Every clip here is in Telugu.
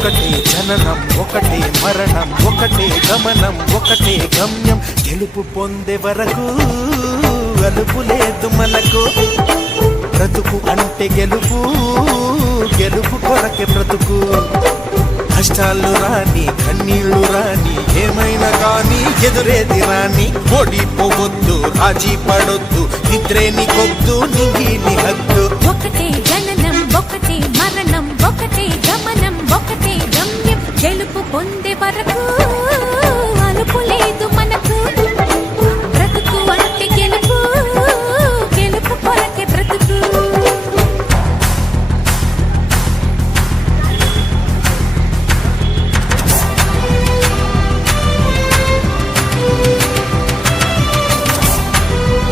ఒకటే జననం ఒకటే మరణం ఒకటే గమనం ఒకటే గమ్యం గెలుపు పొందే వరకు అలుపు లేదు మనకు బ్రతుకు అంటే గెలుపు గెలుపు కొరకే బ్రతుకు కష్టాలు రాని కన్నీళ్లు రాని ఏమైనా కానీ ఎదురేది రాని ఓడిపోవద్దు రాజీ పడొద్దు నిద్రేని కొద్దు నింగిని హద్దు ఒకటే జననం ఒకటే మరణం ఒకటే గమనం ఒకటే గమ్యం గెలుపు పొందే వరకు అలుపు లేదు మనకు బ్రతుకు అంటే గెలుపు గెలుపు కొరకే బ్రతుకు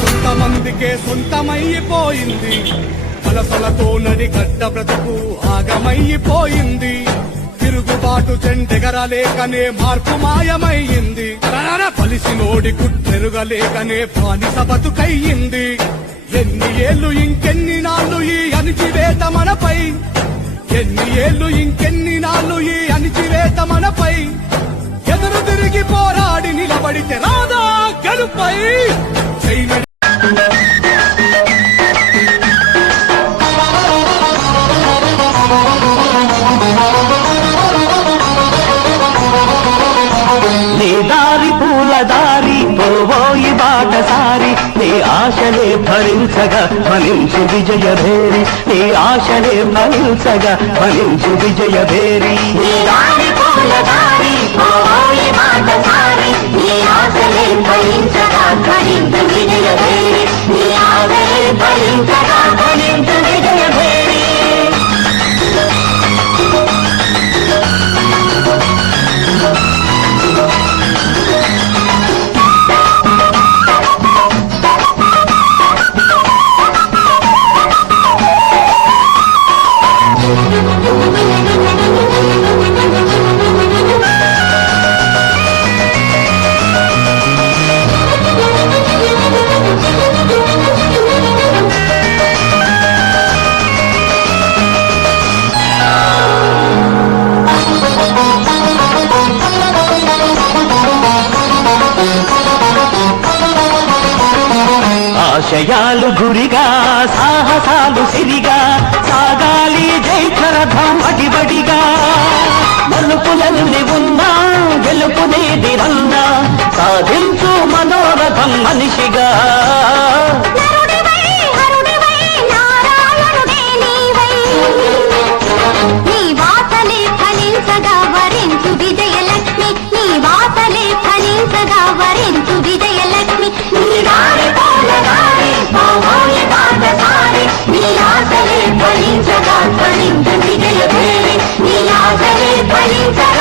కొంతమందికే సొంతమైపోయింది కలసలతో నడిగడ్డ బ్రతుకు ఆగమైపోయింది తిరుగుబాటు చెండెగరలేకనే మార్పు మాయమయ్యింది పలిసినోడి కుట్టెరుగలేకనే బానిస బతుకయ్యింది ఎన్ని ఏళ్ళు ఇంకెన్ని నాళ్ళు ఈ అణిచివేత మనపై ఎన్ని ఏళ్ళు ఇంకెన్ని నాళ్ళు ఈ అణిచివేత మనపై ఎదురు తిరిగి పోరాడి నిలబడితే రాదా గెలుపై నీ దారి పూల దారి పోవోయి బాటసారి నీ ఆశలే ఫలించగా ఫలించు విజయభేరి నీ ఆశలే ఫలించగా ఫలించు విజయభేరి నీ దారి పూల దారి పోవోయి బాటసారి నీ ఆశలే ఫలించగా ఫలించు విజయభేరి నీ ఆశలే ఫలించగా ఫలించు విజయభేరి ఆశయాలు గురిగా సాహసాలు సిరిగా సాగాలి జైత్రరథం అడిబడిగా మలుపులన్నీ ఉన్నా గెలుపునేది రన్నా సాధించు మనోరథం మనిషిగా నీ వాసలే ఫలించగా వరించు విజయలక్ష్మి నీ వాసలే ఫలించగా వరించు విజయలక్ష్మి నీ దారి పూల దారి పోవోయి బాటసారి నీ ఆశలే ఫలించగా ఫలించు విజయభేరి నీ ఆశలే ఫలించగా